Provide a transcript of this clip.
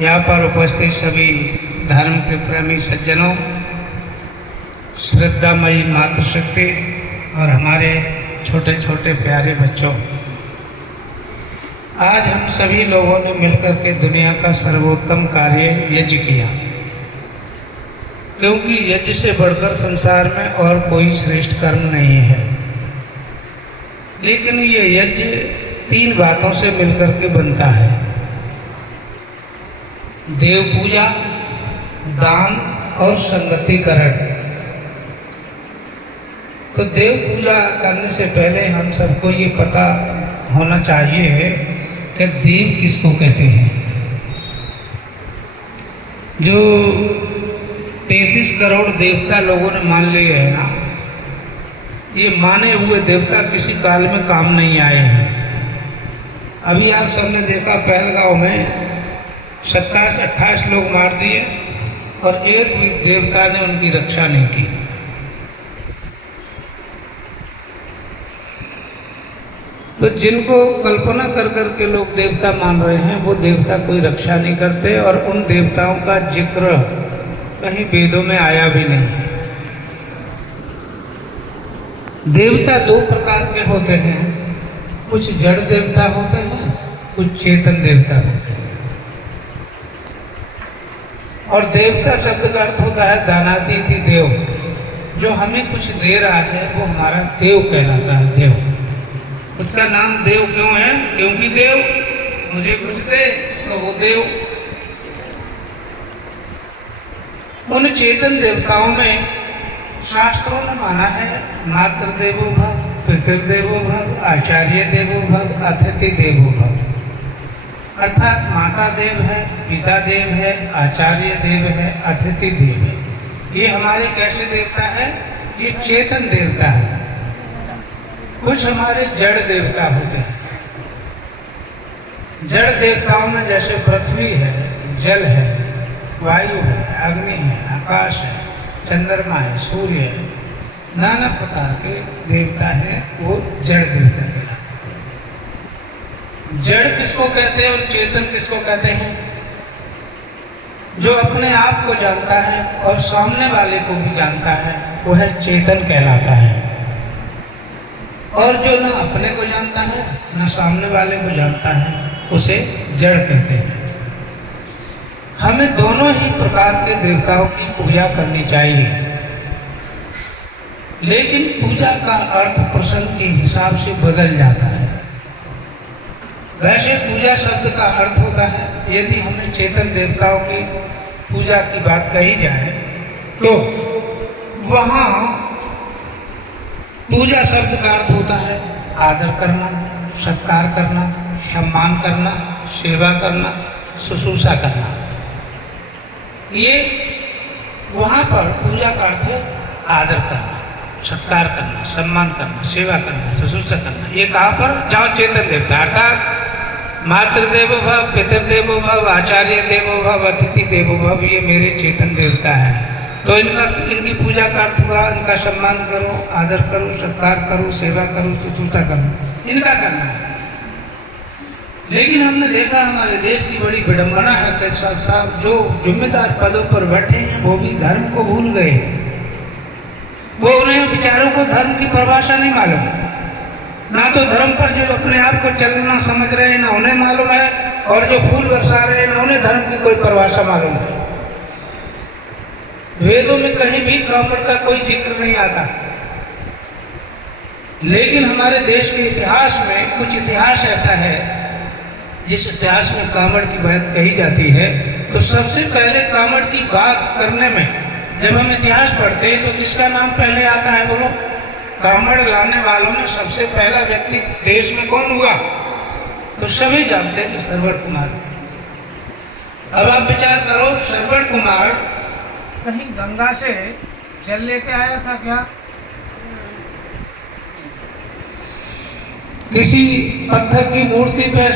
यहाँ पर उपस्थित सभी धर्म के प्रेमी सज्जनों, श्रद्धामयी मातृशक्ति और हमारे छोटे छोटे प्यारे बच्चों, आज हम सभी लोगों ने मिलकर के दुनिया का सर्वोत्तम कार्य यज्ञ किया, क्योंकि यज्ञ से बढ़कर संसार में और कोई श्रेष्ठ कर्म नहीं है। लेकिन ये यज्ञ 3 बातों से मिलकर के बनता है: देव पूजा, दान और संगतिकरण। तो देव पूजा करने से पहले हम सबको ये पता होना चाहिए कि देव किसको कहते हैं। जो 33 करोड़ देवता लोगों ने मान लिए हैं ना, ये माने हुए देवता किसी काल में काम नहीं आए हैं। अभी आप सबने देखा पहलगांव में 27-28 लोग मार दिए और एक भी देवता ने उनकी रक्षा नहीं की। तो जिनको कल्पना कर कर के लोग देवता मान रहे हैं, वो देवता कोई रक्षा नहीं करते और उन देवताओं का जिक्र कहीं वेदों में आया भी नहीं। देवता 2 प्रकार के होते हैं, कुछ जड़ देवता होते हैं, कुछ चेतन देवता होते हैं। और देवता शब्द का अर्थ होता है दानातीति देव। जो हमें कुछ दे रहा है वो हमारा देव कहलाता है। देव, उसका नाम देव क्यों है? क्योंकि देव मुझे कुछ दे तो वो देव। उन चेतन देवताओं में शास्त्रों ने माना है मातृ देवो भव, पितृदेवो भव, आचार्य देवो भव, अतिथि देवो भव। अर्थात माता देव है, पिता देव है, आचार्य देव है, अतिथि देव है। ये हमारे कैसे देवता है? ये चेतन देवता है। कुछ हमारे जड़ देवता होते हैं। जड़ देवताओं में जैसे पृथ्वी है, जल है, वायु है, अग्नि है, आकाश है, चंद्रमा है, सूर्य है, नाना प्रकार के देवता हैं, वो जड़ देवता कहलाते हैं। जड़ किसको कहते हैं और चेतन किसको कहते हैं? जो अपने आप को जानता है और सामने वाले को भी जानता है, वो है चेतन कहलाता है। और जो न अपने को जानता है न सामने वाले को जानता है, उसे जड़ कहते हैं। हमें दोनों ही प्रकार के देवताओं की पूजा करनी चाहिए, लेकिन पूजा का अर्थ प्रसंग के हिसाब से बदल जाता है। वैसे पूजा शब्द का अर्थ होता है, यदि हमें चेतन देवताओं की पूजा की बात कही जाए तो वहाँ पूजा शब्द का अर्थ होता है आदर करना, सत्कार करना, सम्मान करना, सेवा करना, शुश्रूषा करना। ये वहाँ पर पूजा का अर्थ है आदर करना, सत्कार करना, सम्मान करना, सेवा करना, शुश्रूषा करना। ये कहाँ पर? जहाँ चेतन देवता, अर्थात मातृदेवो भव, पितृदेवो भव, आचार्य देवो भव, अतिथि देवो भव, ये मेरे चेतन देवता है। तो इनकी पूजा का अर्थ हुआ इनका सम्मान करो, आदर करो, सत्कार करो, सेवा करो, शुश्रूषा करो, इनका करना है। लेकिन हमने देखा हमारे देश की बड़ी विडंबना है कि साहब जो जिम्मेदार पदों पर बैठे हैं वो भी धर्म को भूल गए। वो उन्हें विचारों को धर्म की परिभाषा नहीं मालूम, ना तो धर्म पर जो अपने आप को चलना समझ रहे हैं ना उन्हें मालूम है, और जो फूल बरसा रहे हैं ना उन्हें धर्म की कोई परिभाषा मालूम है। वेदों में कहीं भी कामड़ का कोई जिक्र नहीं आता, लेकिन हमारे देश के इतिहास में कुछ इतिहास ऐसा है जिस इतिहास में कामड़ की बात कही जाती है। तो सबसे पहले कामड़ की बात करने में जब हम इतिहास पढ़ते हैं तो किसका नाम पहले आता है? बोलो। कामड़ लाने वालों में सबसे पहला व्यक्ति देश में कौन हुआ? तो सभी जानते हैं कि श्रवण कुमार। अब आप विचार करो, श्रवण कुमार कहीं गंगा से जल लेके आया था क्या? किसी पत्थर की मूर्ति पे